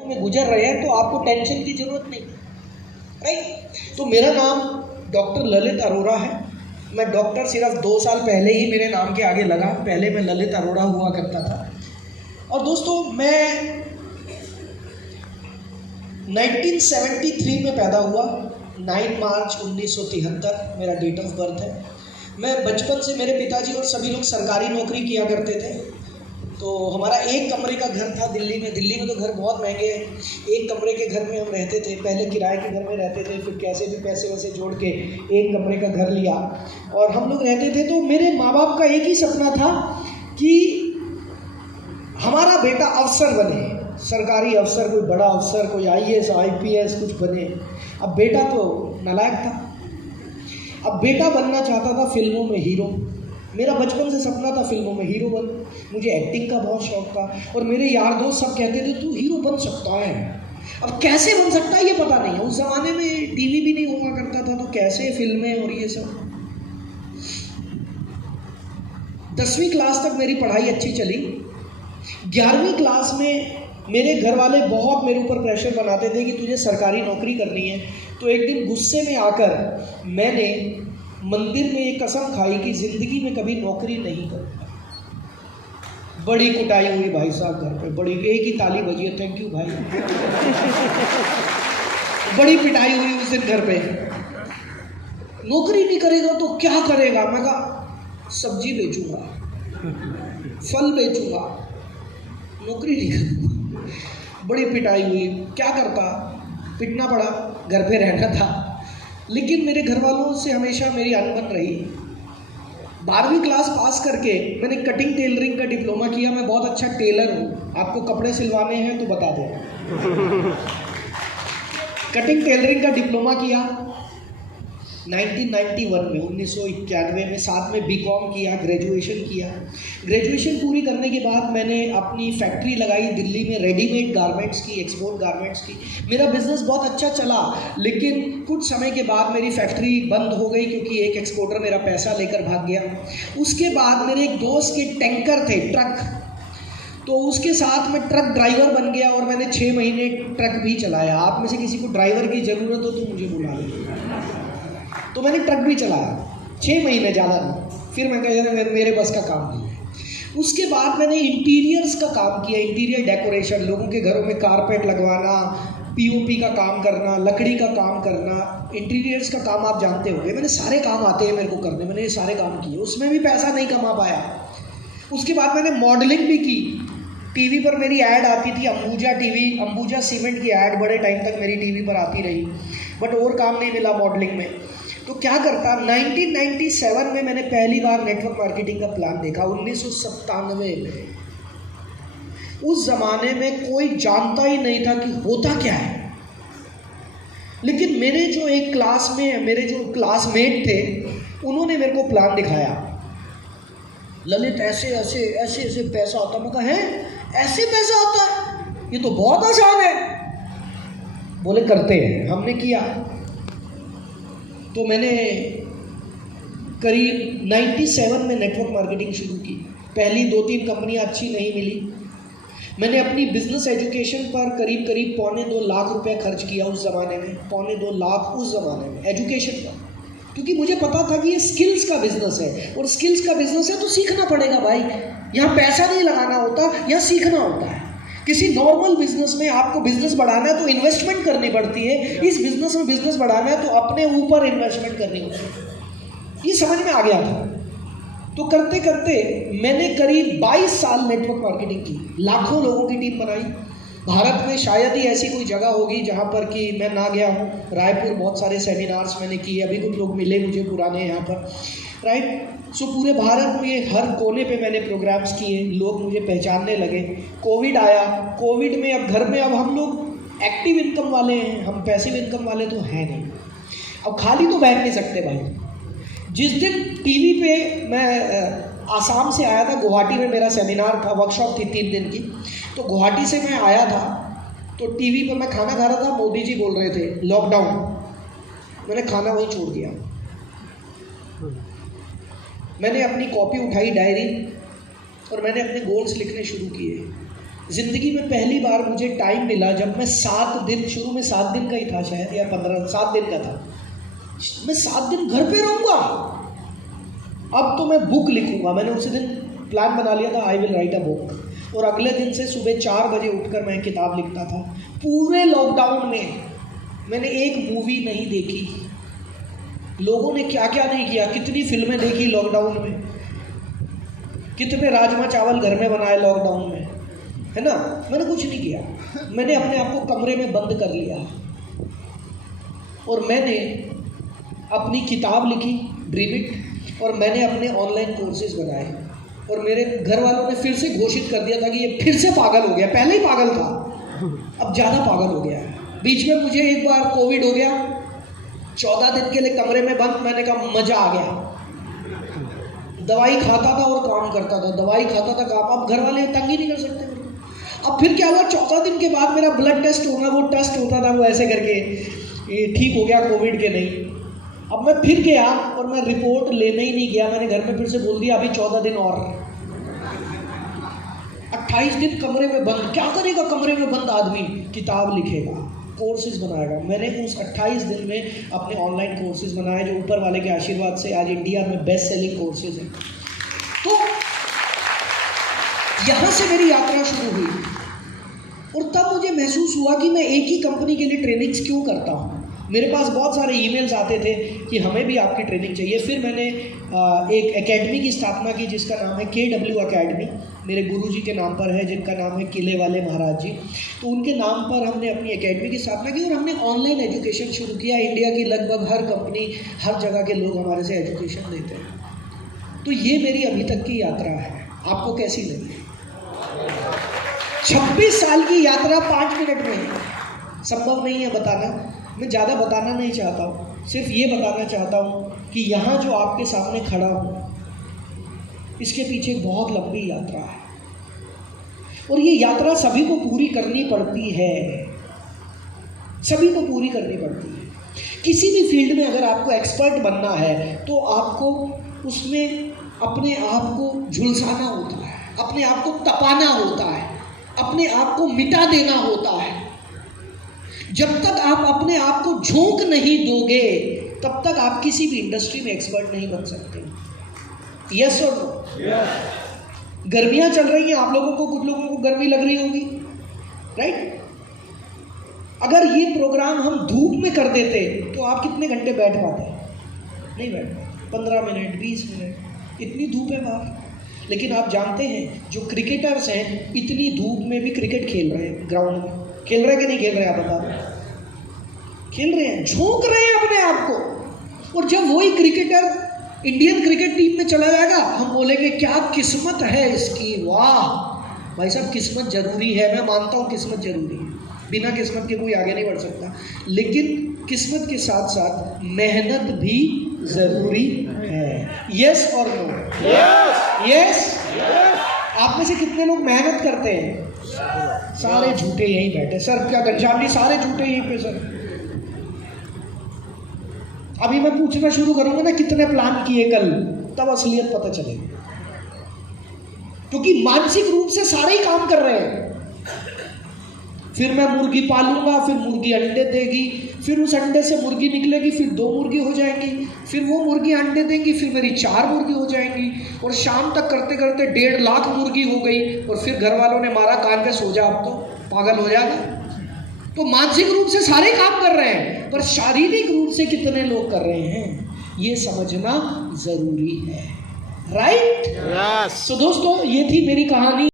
में गुजर रहे हैं तो आपको टेंशन की जरूरत नहीं, राइट। तो मेरा नाम डॉक्टर ललित अरोड़ा है। मैं डॉक्टर सिर्फ 2 साल पहले ही मेरे नाम के आगे लगा, पहले मैं ललित अरोड़ा हुआ करता था। और दोस्तों मैं 1973 में पैदा हुआ, 9 मार्च 1973 मेरा डेट ऑफ बर्थ है। मैं बचपन से, मेरे पिताजी और सभी लोग सरकारी नौकरी किया करते थे। तो हमारा एक कमरे का घर था दिल्ली में। दिल्ली में तो घर बहुत महंगे हैं। एक कमरे के घर में हम रहते थे, पहले किराए के घर में रहते थे, फिर कैसे भी पैसे वैसे जोड़ के एक कमरे का घर लिया और हम लोग रहते थे। तो मेरे माँ बाप का एक ही सपना था कि हमारा बेटा अफसर बने, सरकारी अफसर, कोई बड़ा अफसर, कोई IAS IPS कुछ बने। अब बेटा तो नालायक था। अब बेटा बनना चाहता था फिल्मों में हीरो। मेरा बचपन से सपना था फिल्मों में हीरो बन। मुझे एक्टिंग का बहुत शौक था और मेरे यार दोस्त सब कहते थे तू हीरो बन सकता है। अब कैसे बन सकता है ये पता नहीं है। उस ज़माने में टीवी भी नहीं हुआ करता था, तो कैसे फिल्में और ये सब। 10वीं क्लास तक मेरी पढ़ाई अच्छी चली। 11वीं क्लास में मेरे घर वाले बहुत मेरे ऊपर प्रेशर बनाते थे कि तुझे सरकारी नौकरी करनी है। तो एक दिन गुस्से में आकर मैंने मंदिर में एक कसम खाई कि ज़िंदगी में कभी नौकरी नहीं करूँगा। बड़ी कुटाई हुई भाई साहब घर पे, बड़ी, एक ही ताली बजी है, थैंक यू भाई। बड़ी पिटाई हुई उस दिन घर पे। नौकरी नहीं करेगा तो क्या करेगा? मैं कहा सब्जी बेचूंगा, फल बेचूंगा, नौकरी नहीं करूँगा। बड़ी पिटाई हुई, क्या करता, पिटना पड़ा, घर पे रहना था। लेकिन मेरे घर वालों से हमेशा मेरी अनबन रही। 12वीं क्लास पास करके मैंने कटिंग टेलरिंग का डिप्लोमा किया। मैं बहुत अच्छा टेलर हूँ, आपको कपड़े सिलवाने हैं तो बता दें। कटिंग टेलरिंग का डिप्लोमा किया 1991 में, 1991 में। साथ में BCom किया, ग्रेजुएशन किया। ग्रेजुएशन पूरी करने के बाद मैंने अपनी फैक्ट्री लगाई दिल्ली में, रेडीमेड गारमेंट्स की, एक्सपोर्ट गारमेंट्स की। मेरा बिजनेस बहुत अच्छा चला, लेकिन कुछ समय के बाद मेरी फैक्ट्री बंद हो गई क्योंकि एक एक्सपोर्टर मेरा पैसा लेकर भाग गया। उसके बाद मेरे एक दोस्त के टैंकर थे, ट्रक, तो उसके साथ मैं ट्रक ड्राइवर बन गया और मैंने 6 महीने ट्रक भी चलाया। आप में से किसी को ड्राइवर की ज़रूरत हो तो मुझे बुला लीजिए। तो मैंने ट्रक भी चलाया 6 महीने, ज़्यादा नहीं। फिर मैं कहा मेरे बस का काम नहीं है। उसके बाद मैंने इंटीरियर्स का काम किया, इंटीरियर डेकोरेशन, लोगों के घरों में कारपेट लगवाना, POP का काम करना, लकड़ी का काम करना। इंटीरियर्स का काम आप जानते होंगे, मैंने सारे काम आते हैं मेरे को करने, मैंने ये सारे काम किए। उसमें भी पैसा नहीं कमा पाया। उसके बाद मैंने मॉडलिंग भी की। टीवी पर मेरी ऐड आती थी, अंबुजा टीवी, अंबुजा सीमेंट की ऐड बड़े टाइम तक मेरी टीवी पर आती रही, बट और काम नहीं मिला मॉडलिंग में। तो क्या करता, 1997 में मैंने पहली बार नेटवर्क मार्केटिंग का प्लान देखा, 1997 में। उस ज़माने में कोई जानता ही नहीं था कि होता क्या है। लेकिन मेरे जो एक क्लास में मेरे जो क्लासमेट थे, उन्होंने मेरे को प्लान दिखाया, ललित ऐसे ऐसे ऐसे ऐसे पैसा होता। मैं कहा है ऐसे पैसा होता है, ये तो बहुत आसान है। बोले करते हैं। हमने किया। तो मैंने करीब 97 में नेटवर्क मार्केटिंग शुरू की। पहली 2-3 कंपनियां अच्छी नहीं मिली। मैंने अपनी बिजनेस एजुकेशन पर करीब 2.25 लाख रुपए खर्च किया उस ज़माने में, 2.25 लाख उस ज़माने में एजुकेशन पर, क्योंकि मुझे पता था कि ये स्किल्स का बिजनेस है और स्किल्स का बिजनेस है तो सीखना पड़ेगा भाई। यहाँ पैसा नहीं लगाना होता, यहाँ सीखना होता है। किसी नॉर्मल बिजनेस में आपको बिजनेस बढ़ाना है तो इन्वेस्टमेंट करनी पड़ती है। इस बिजनेस में बिजनेस बढ़ाना है तो अपने ऊपर इन्वेस्टमेंट करनी होती है। ये समझ में आ गया था। तो करते करते मैंने करीब 22 साल नेटवर्क मार्केटिंग की, लाखों लोगों की टीम बनाई। भारत में शायद ही ऐसी कोई जगह होगी जहाँ पर कि मैं ना गया हूँ। रायपुर बहुत सारे सेमिनार्स मैंने किए, अभी कुछ लोग मिले मुझे पुराने यहाँ पर, राइट। सो पूरे भारत में हर कोने पे मैंने प्रोग्राम्स किए, लोग मुझे पहचानने लगे। कोविड आया, कोविड में अब घर में अब हम लोग एक्टिव इनकम वाले हैं, हम पैसिव इनकम वाले तो हैं नहीं। अब खाली तो बैठ नहीं सकते भाई। जिस दिन टीवी पे मैं आसाम से आया था, गुवाहाटी में मेरा सेमिनार था, वर्कशॉप थी 3 दिन की। तो गुवाहाटी से मैं आया था तो टीवी पर मैं खाना खा रहा था, मोदी जी बोल रहे थे लॉकडाउन, मैंने खाना वहीं छोड़ दिया। मैंने अपनी कॉपी उठाई, डायरी, और मैंने अपने गोल्स लिखने शुरू किए। ज़िंदगी में पहली बार मुझे टाइम मिला जब मैं 7 दिन, शुरू में 7 दिन का ही था शायद, या 7 दिन का था, मैं 7 दिन घर पे रहूँगा, अब तो मैं बुक लिखूँगा। मैंने उसी दिन प्लान बना लिया था, I will write a book, और अगले दिन से सुबह 4 बजे उठकर मैं किताब लिखता था। पूरे लॉकडाउन में मैंने एक मूवी नहीं देखी। लोगों ने क्या क्या नहीं किया, कितनी फिल्में देखी लॉकडाउन में, कितने राजमा चावल घर में बनाए लॉकडाउन में, है ना। मैंने कुछ नहीं किया, मैंने अपने आप को कमरे में बंद कर लिया और मैंने अपनी किताब लिखी ड्रीम इट, और मैंने अपने ऑनलाइन कोर्सेज बनाए। और मेरे घर वालों ने फिर से घोषित कर दिया था कि ये फिर से पागल हो गया, पहले ही पागल था, अब ज़्यादा पागल हो गया। बीच में मुझे एक बार कोविड हो गया, 14 दिन के लिए कमरे में बंद। मैंने कहा मज़ा आ गया, दवाई खाता था और काम करता था, दवाई खाता था काम। अब घर वाले तंग ही नहीं कर सकते। अब फिर क्या हुआ, 14 दिन के बाद मेरा ब्लड टेस्ट होना, वो टेस्ट होता था, वो ऐसे करके ये ठीक हो गया कोविड के नहीं। अब मैं फिर गया और मैं रिपोर्ट लेने ही नहीं गया, मैंने घर में फिर से बोल दिया अभी 14 दिन और। 28 दिन कमरे में बंद। क्या करेगा कमरे में बंद आदमी? किताब लिखेगा, कोर्सेज बनाएगा। मैंने उस 28 दिन में अपने ऑनलाइन कोर्सेज बनाए, जो ऊपर वाले के आशीर्वाद से आज इंडिया में बेस्ट सेलिंग कोर्सेज हैं। तो यहाँ से मेरी यात्रा शुरू हुई, और तब मुझे महसूस हुआ कि मैं एक ही कंपनी के लिए ट्रेनिंग्स क्यों करता हूँ। मेरे पास बहुत सारे ईमेल्स आते थे कि हमें भी आपकी ट्रेनिंग चाहिए। फिर मैंने एक एकेडमी की स्थापना की जिसका नाम है KW अकेडमी, मेरे गुरुजी के नाम पर है, जिनका नाम है किले वाले महाराज जी। तो उनके नाम पर हमने अपनी एकेडमी की स्थापना की और हमने ऑनलाइन एजुकेशन शुरू किया। इंडिया की लगभग हर कंपनी, हर जगह के लोग हमारे से एजुकेशन लेते हैं। तो ये मेरी अभी तक की यात्रा है। आपको कैसी लगी? 26 साल की यात्रा 5 मिनट में संभव नहीं है बताना। मैं ज़्यादा बताना नहीं चाहता हूँ, सिर्फ ये बताना चाहता हूँ कि यहाँ जो आपके सामने खड़ा हूँ, इसके पीछे एक बहुत लंबी यात्रा है, और ये यात्रा सभी को पूरी करनी पड़ती है, सभी को पूरी करनी पड़ती है। किसी भी फील्ड में अगर आपको एक्सपर्ट बनना है तो आपको उसमें अपने आप को झुलसाना होता है, अपने आप को तपाना होता है, अपने आप को मिटा देना होता है। जब तक आप अपने आप को झोंक नहीं दोगे तब तक आप किसी भी इंडस्ट्री में एक्सपर्ट नहीं बन सकते। यस और नो? गर्मियां चल रही हैं, आप लोगों को, कुछ लोगों को गर्मी लग रही होगी, राइट? अगर ये प्रोग्राम हम धूप में कर देते तो आप कितने घंटे बैठ पाते? नहीं बैठ पाते। 15 मिनट, 20 मिनट, इतनी धूप है बाहर। लेकिन आप जानते हैं जो क्रिकेटर्स हैं इतनी धूप में भी क्रिकेट खेल रहे हैं, ग्राउंड में खेल रहे हैं कि नहीं खेल रहे हैं? आप बता, खेल रहे हैं, झोंक रहे हैं अपने आप को। और जब वही क्रिकेटर इंडियन क्रिकेट टीम में चला जाएगा, हम बोलेंगे क्या किस्मत है इसकी, वाह भाई साहब, किस्मत जरूरी है। मैं मानता हूँ किस्मत जरूरी है, बिना किस्मत के कोई आगे नहीं बढ़ सकता, लेकिन किस्मत के साथ साथ मेहनत भी जरूरी है। यस और नो? यस। आप में से कितने लोग मेहनत करते हैं? सारे झूठे यहीं बैठे। सर क्या घनश्याम जी, सारे झूठे यहीं पे सर। अभी मैं पूछना शुरू करूंगा ना कितने प्लान किए कल, तब असलियत पता चलेगी, क्योंकि मानसिक रूप से सारे ही काम कर रहे हैं। फिर मैं मुर्गी पालूंगा, फिर मुर्गी अंडे देगी, फिर उस अंडे से मुर्गी निकलेगी, फिर 2 मुर्गी हो जाएंगी, फिर वो मुर्गी अंडे देंगी, फिर मेरी 4 मुर्गी हो जाएंगी, और शाम तक करते करते 1.5 लाख मुर्गी हो गई। और फिर घर वालों ने मारा कान पे, सो जा अब तो, पागल हो जाएगा। तो मानसिक रूप से सारे काम कर रहे हैं, पर शारीरिक रूप से कितने लोग कर रहे हैं ये समझना जरूरी है, राइट? तो दोस्तों ये थी मेरी कहानी।